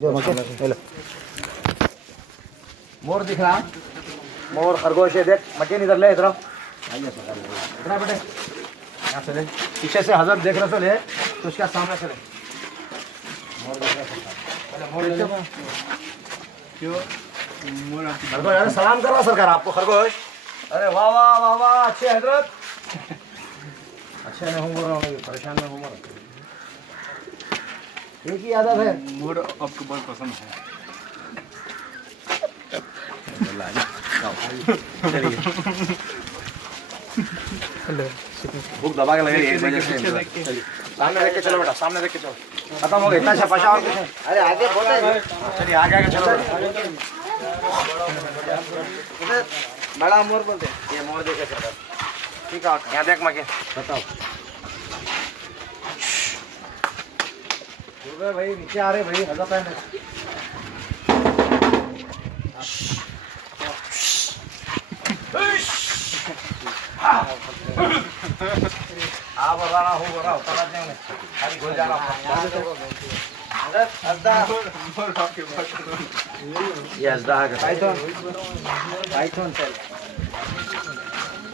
जो हेलो मोर दिख रहा, मोर खरगोश है, देख मकीन इधर ले, इधर इतना बेटे, यहाँ से ले, पीछे से हजरत देख रहे ले तो उसका सामने से ले। मोर देख रहा, मोर ले लो क्यों खरगोश? अरे सलाम कर रहा सरकार आपको खरगोश। अरे वाह वाह वाह वाह, अच्छे हजरत, अच्छे नहीं हूँ, बोल रहा हूँ परेशान में हूँ। एक ही आदत है, मोर आपको बहुत पसंद है। भूख दबा के लगे इस वजह से। सामने देख के चलो बेटा, सामने देख के चलो, खत्म हो गया इतना छपा और कुछ नहीं। अरे आगे बोले, चलिए आगे आगे चलो। बड़ा मोर बोलते, ये मोर देखे चलो, ठीक है यहाँ देख मके बताओ। भाई नीचे आ रहे भाई, हजरत है हाँ बोल रहा हूँ पकड़ देंगे, खाली घुल जाना। ये अज़दा है, पाइथन पाइथन चल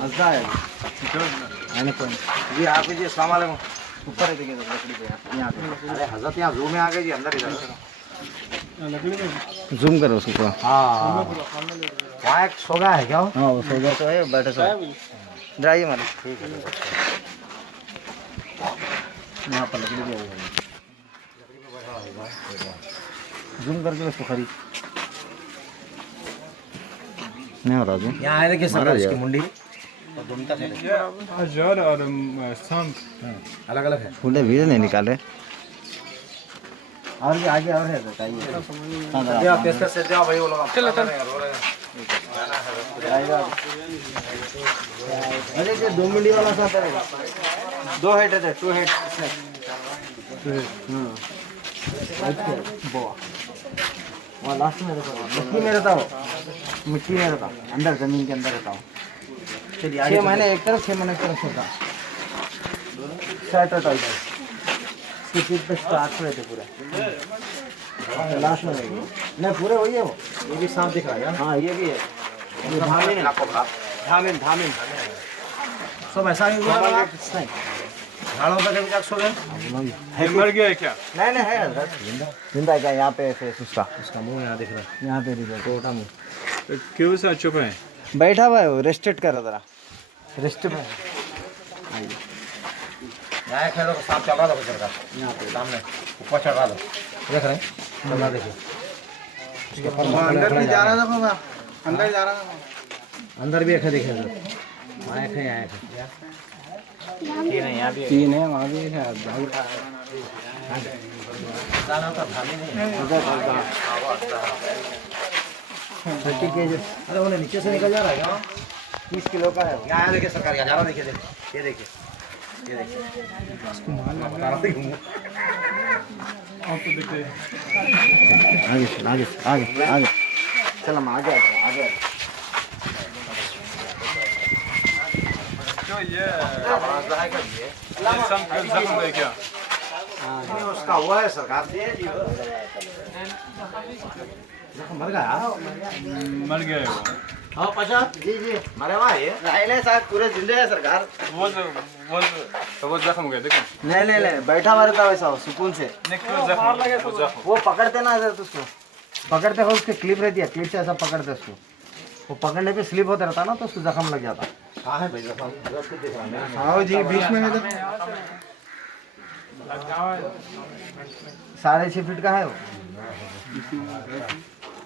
अज़दा है जी। आप जी अस्सलाम वालेकुम, ऊपर है देखिए लकड़ी पे यहाँ पे। अरे हजरत यहाँ जूम में आ गए जी, अंदर इधर जूम करो उसको थोड़ा। हाँ वहाँ एक सोगा है क्या? हाँ वो सोगा तो है, बैठे सो ड्राई मारे, ठीक है यहाँ पर लकड़ी भी है, जूम करके उसको खरीद नहीं होता जूम। यहाँ आए देखिए सर इसकी मुंडी अजर और सांप अलग अलग है, फूले भीड़ नहीं निकाले। और भी आगे और है बताइए। आप पेशकश से जाओ भाई, वो लोग चलो चल अरे ये 2 मिली वाला साथ है, 2 हेड है, 2 हेड वो लास्ट में रहता है, मिट्टी में रहता हो, मिट्टी में रहता अंदर, जमीन के अंदर रहता हो। चलिए 6 महीने एक तरफ, 6 महीने एक तरफ होता शर्ट टाइप इसके पीठ पे स्टार्ट रहते पूरा लास्ट में नहीं पूरे वही है वो। ये भी सांप दिख रहा है, हाँ ये भी है, ये धामिन है, धामिन धामिन सब ऐसा ही हुआ है। झाड़ों पे कभी जाके सो गए, मर गया है क्या? नहीं नहीं है जिंदा है क्या? यहाँ पे फेस उसका मुंह यहाँ दिख रहा है, यहाँ पे दिख रहा है छोटा मुंह। तो क्यों सा चुप है? बैठा हुआ है वो, रेस्टेड कर रहा, रेस्ट में। यहाँ खेलो सांप चल रहा था सरकार, यहाँ पे सामने ऊपर चढ़ रहा था, देख रहे हैं, देखिए अंदर भी जा रहा था, अंदर जा रहा था, अंदर भी एक है, देखिए वहाँ एक है, यहाँ एक है, तीन है, यहाँ भी 3 है, वहाँ भी है। अरे वो नीचे से निकल जा रहा है क्या? 30 किलो का है। यहाँ देखिए सरकार, यहाँ जा रहा, देखिए ये देखिए ये देखिए, बता रहा था आगे आगे आगे आगे चल हम आगे आगे जो ये सांप का जख्म है क्या? उसका हुआ है सरकार, जख्म भर गया, मर गया है वो। हाँ पचा जी जी मरे हुआ है, नहीं साहब पूरे जिंदे है सरकार। वो जख्म गया देखो। नहीं नहीं नहीं बैठा हुआ रहता वैसा सुकून से। नहीं क्यों जख्म? वो पकड़ते ना सर, उसको पकड़ते हो, उसके क्लिप रहती है, क्लिप से ऐसा पकड़ते उसको, वो पकड़ने पे स्लिप होता रहता ना तो उसको जख्म लग जाता। हाँ है भाई जख्म, हाँ जी बीच में है तो 6.5 फीट का है वो।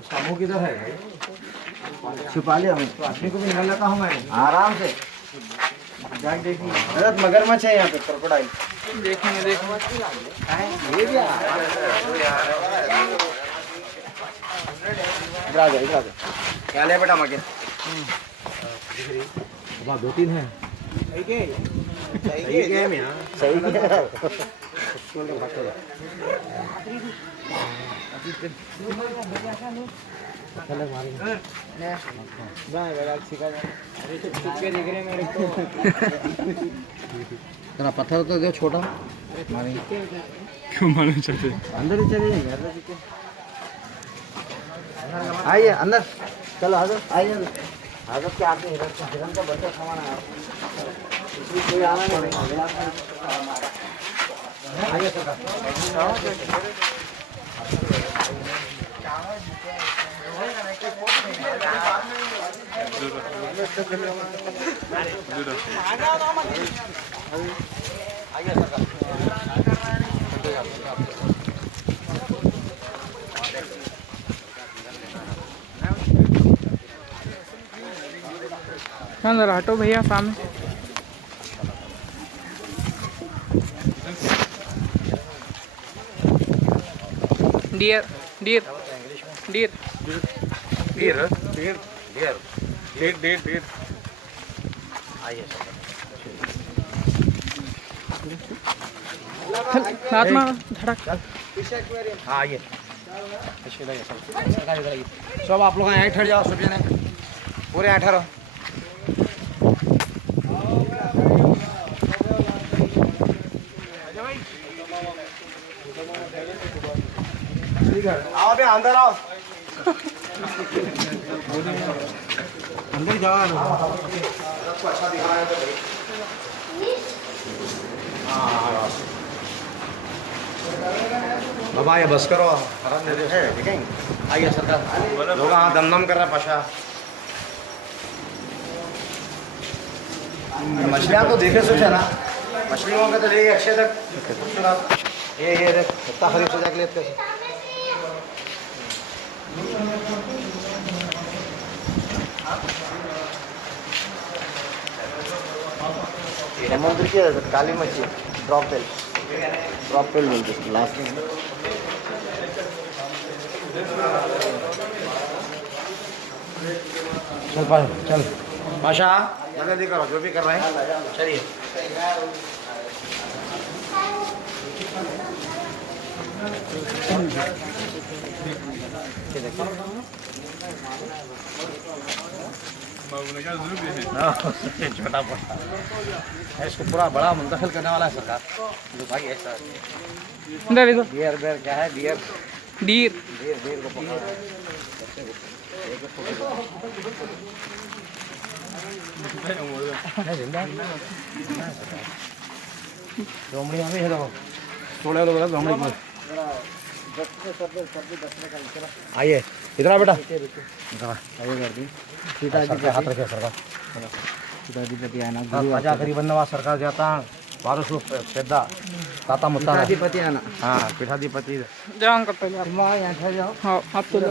उसका मुंह किधर है? छुपा लिया मैं, अपने को भी निकल लेता हूँ मैं आराम से। जाके देखिए हजरत मगरमच्छ है यहाँ पे, क्रोकोडाइल देखेंगे देखो। ये भी इधर आ जा क्या ले बेटा मगे? 2-3 है, सही है सही है। तेरा पत्थर तो जो छोटा क्यों मारना चाहते? अंदर ही चले जाएंगे, अंदर आइए अंदर, चलो आ जाओ, आइए हजरत के आगे हिरन का बच्चा सामान आया, इसमें कोई आना नहीं। आइए सरकार। आइए सरकार। अंदर हटो भैया सामने। Dear dear dear dear dear dear dear dear dear आइए हाथ में धड़क। हाँ आइए सब आप लोग यहाँ ठहर जाओ, सब जने पूरे यहाँ ठहरो। आओ बे अंदर आओ, अंदर जाओ। अच्छा दिखा रहा है तो बाबा ये बस करो, आराम दे दे ठीक है। आइए सरकार, लोग हाँ दम कर रहा है पाशा। मछलियाँ तो देखे सोचा ना, मछलियों का तो लेके अच्छे तक ये देख कितना खरीब से देख लेते हैं। समुद्र की काली मछली ड्रॉप पेल मिलती है लास्ट में। चल पाशा जल्दी करो जो भी कर रहे हैं, चलिए। छोटा पड़ा है, इसको पूरा बड़ा मुंतकिल करने वाला है सरकार। जो भाई ऐसा इधर इधर डियर बेर क्या है, डियर डियर डियर डियर को पकड़ो। लोमड़ी में भी है, देखो थोड़े लोग लोमड़ी में। आइए इधर आ बेटा, हाथ रखे सरकार। सीताधिपति आना राजा गरीबन्नवा सरकार जाता वारसु पेद्द ताता मुत्ता पीठाधिपति आना। हाँ पीठाधिपति। जान का पहले यहाँ ठहर जाओ। हाँ आप तो लो।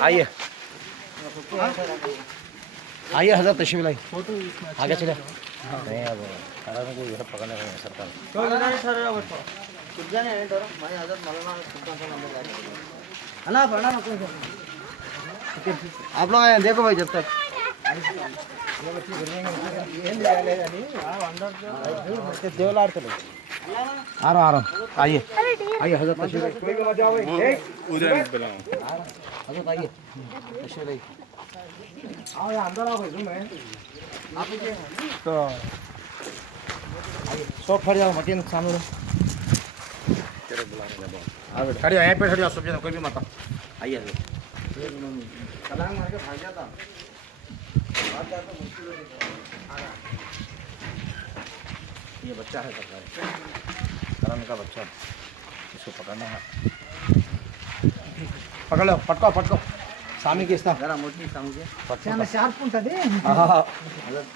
आइए आइए हजरत तशरीफ लाई, आगे चले। नहीं अब खड़ा में कोई पकड़ने नहीं है सरकार। आप लोग आए देखो भाई जब तक आ रहा हूँ। आइए आइए हजरत तशरीफ लाई, कोई भी मत जाओ भाई। उधर बुलाओ। हजरत आइए तशरीफ लाई, आओ यहाँ अंदर आओ भाई। तुम है आप तो सब खड़ जाओ, मत सामने लो। खड़ी हो यहीं पे खड़ी हो, सब जने कोई भी मत आओ। आइए छलांग मार के भाग जाता। ये बच्चा है सरकार, करण का बच्चा, इसको पकड़ना है। पकड़ लो, पटको पटको सामी की इस्ता जरा मोटी सामू के पटको। शार्प पूंछा दे। हाँ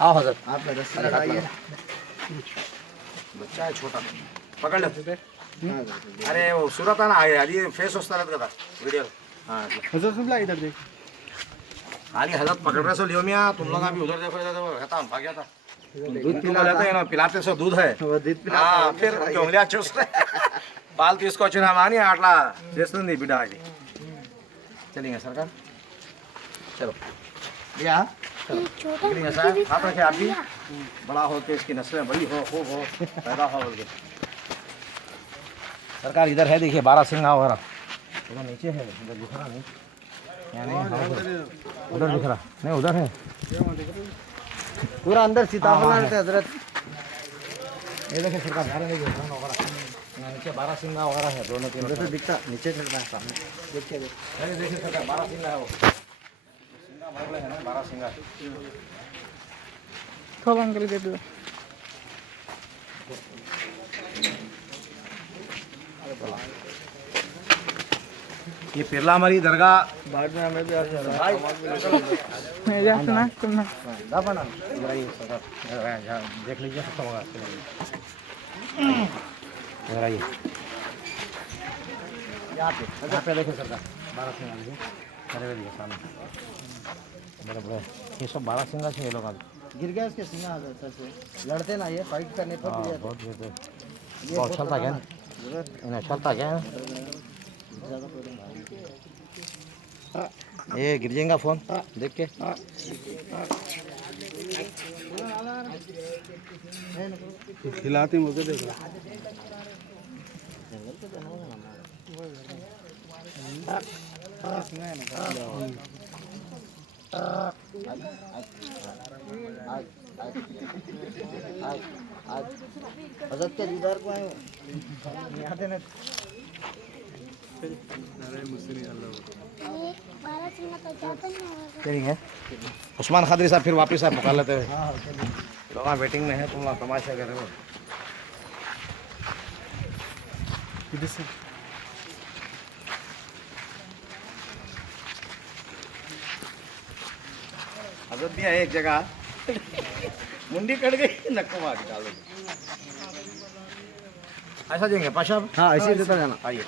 आओ हजरत, आप रस्सी लगाइए। बच्चा है छोटा, पकड़ लो। अरे वो सूरत है ना, ये फेस उसका रहता था वीडियो। हाँ हजरत सुन ला इधर देख। खाली हजरत पकड़ रहे सो लियो मियाँ, तुम लोग अभी उधर देखो जाते वो रहता हम भाग जाता। दूध पिला लेते हैं ना, पिलाते सो दूध है। वो दूध पिला हाँ फिर उंगलियाँ चूसते पाल తీసుకొచ్చిన మాని అట్లా చేస్తుంది బిడ్డ అది। चलेंगे सरकार, चलो भैया चलेंगे सर। हाथ रखे आप भी, बड़ा हो के इसकी नस्लें बड़ी हो पैदा हो। सरकार इधर है देखिए 12 सिंह वगैरह, उधर नीचे है, उधर दिख रहा नहीं, यहाँ नहीं, उधर दिख रहा नहीं, उधर है पूरा अंदर सीताफल हाँ, रहते हजरत। ये देखिए सरकार, पीछे 12 सिंगा वगैरह है, दोनों तीनों इधर से दिखता नीचे चल रहा है सामने देखिए नहीं देखिए सरकार 12 सिंगा है वो सिंगा मरले है ना 12 सिंगा थोड़ा अंकल दे दो ये पिरला हमारी दरगाह बाद में हमें भी भाई मैं जाता ना तुम दापना देख लीजिए खत्म होगा इधर आइए यहाँ पे देखिए सरकार 12 सिंगा देखिए मेरे को दिए सामने बड़े बड़े ये सब 12 सिंगा से ये लोग आज गिर गया इसके सिंगा सर से लड़ते ना ये फाइट करने पर गिर बहुत बहुत चलता क्या इन्हें चलता क्या ये गिर जाएगा फोन देख के हिलाते मुझे देख हजरत के दीदार को आए यहाँ थे ना चलिए उस्मान खादरी साहब फिर वापस आप पुकार लेते हुए लोग वेटिंग में है तुम लोग तमाशा कर रहे हो हजरत भी है एक जगह मुंडी कट गई नक्को मार डाल ऐसा देंगे पाशा हाँ ऐसे देता जाना आइए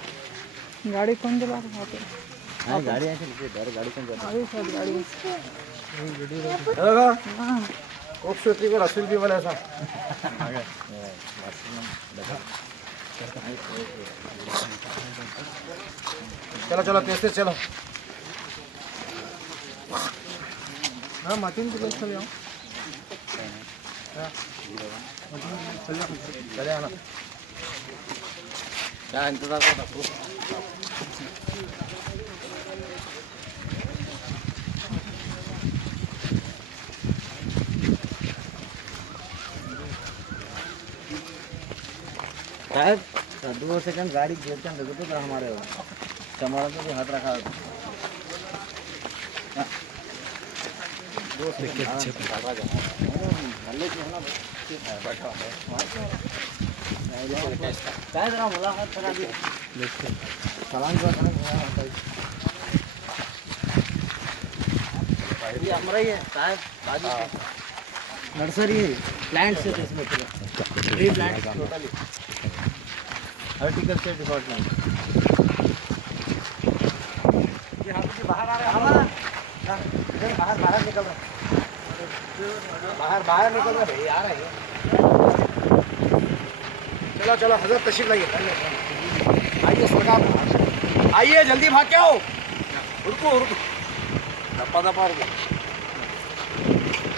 गाड़ी कौन चला रहा है हाँ गाड़ी ऐसे नीचे डायरेक्ट गाड़ी कौन जाता अरे सब गाड़ी देखो खूबसूरती को रसूल भी बोले ऐसा चलो चलो तेज तेज चलो हाँ मतीन के लोग चले आओ चले आना क्या इंतजार कर रहा शायद 2 सेकंड गाड़ी गेट के अंदर तो हमारे चमारा में भी हाथ रखा मुलाकात करा दी सलाम हमारा ही है साहब बाजू नर्सरी है प्लांट से इसमें tree plant totally horticulture department ये हाथी के बाहर आ रहे हैं हमारा बाहर बाहर निकल रहा बाहर निकल रहा भाई आ रहे हैं चलो चलो हजरत तशरीफ लाइए आइए सरकार आइए जल्दी भाग के आओ रुको रुको दपा दपा रुको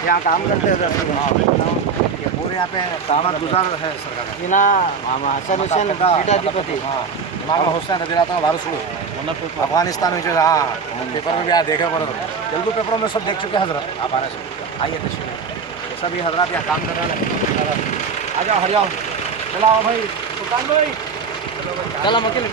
यहाँ काम करते हैं ये पूरे यहाँ पे दामद गुजार है सरकार बिना हसन हुसैन पीठाधिपति इमाम हुसैन रज़ी अल्लाह ताला वारिस अफगानिस्तान में जो हाँ पेपर में भी आया देखे पर तेलुगु पेपरों में सब देख चुके हैं हजरत आप आ रहे आइए तशरीफ सभी हजरात यहाँ काम कर रहे हैं आ जाओ हर जाओ चलाओ भाई सुल्तान भाई चलो मकील